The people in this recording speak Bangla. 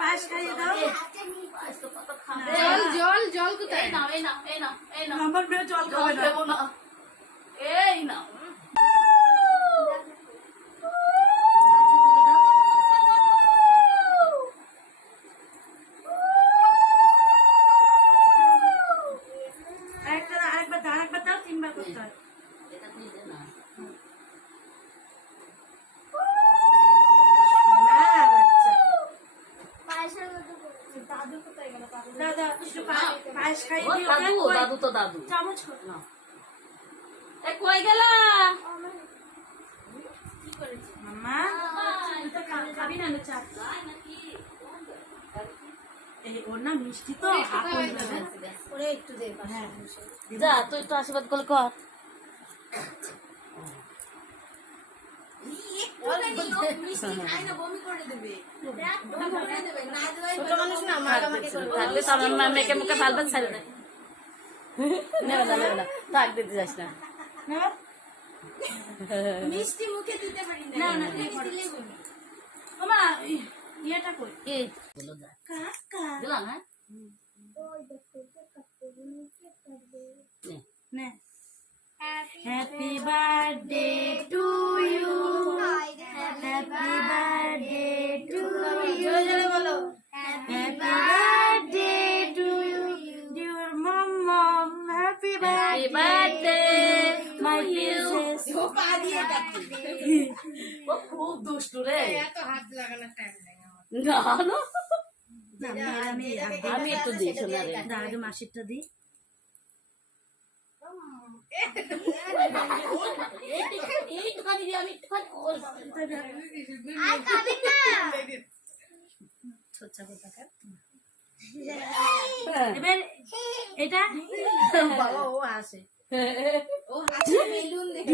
পায়েস খাইয়ে দাও। জল জল কোথায়? এই নাও আমার মেয়ে জল খাবে না। দেবো না। এই নাও। আরেকবার দাও, 3 বার করতে হয়। এটা তুই দে না। দাদা একটু পায়েস খাইয়ে ও দিও। দাদু তো দাদু। চামচ কর। না। এ কই গেলা? মাম্মা তুই তো খাবি না চা। এই ওর না মিষ্টি তো ওরে একটু দে। হ্যাঁ যা তুই একটু আশীর্বাদ করে কর। থাকলে তো আমার মেয়েকে মুখে ভালবেন ছাড়ে না। নেবে না থাক দিতে যাস না। মিষ্টি মুখে দিতে পারি না না মামা ইয়েটা কই? কি বলো যা কাকা দিলাম হ্যাঁ নে। নে happy birthday to you, happy birthday to you, বলো happy birthday to you dear mom, happy Happy birthday birthday my to you. Princess. পা দিয়ে কাটতে ও খুব দুষ্টু রে। এত হাত লাগানোর টাইম লাগে আমার। না না আমি একটু দিই শোনা রে। আগে মাসিরটা দিই। এইটুখানি দিয়ে আমি একটুখানি ছোচ্চা কোথাকার। এবার এটা বাবা ও হাসে, ও হাসে বেলুন দেখে।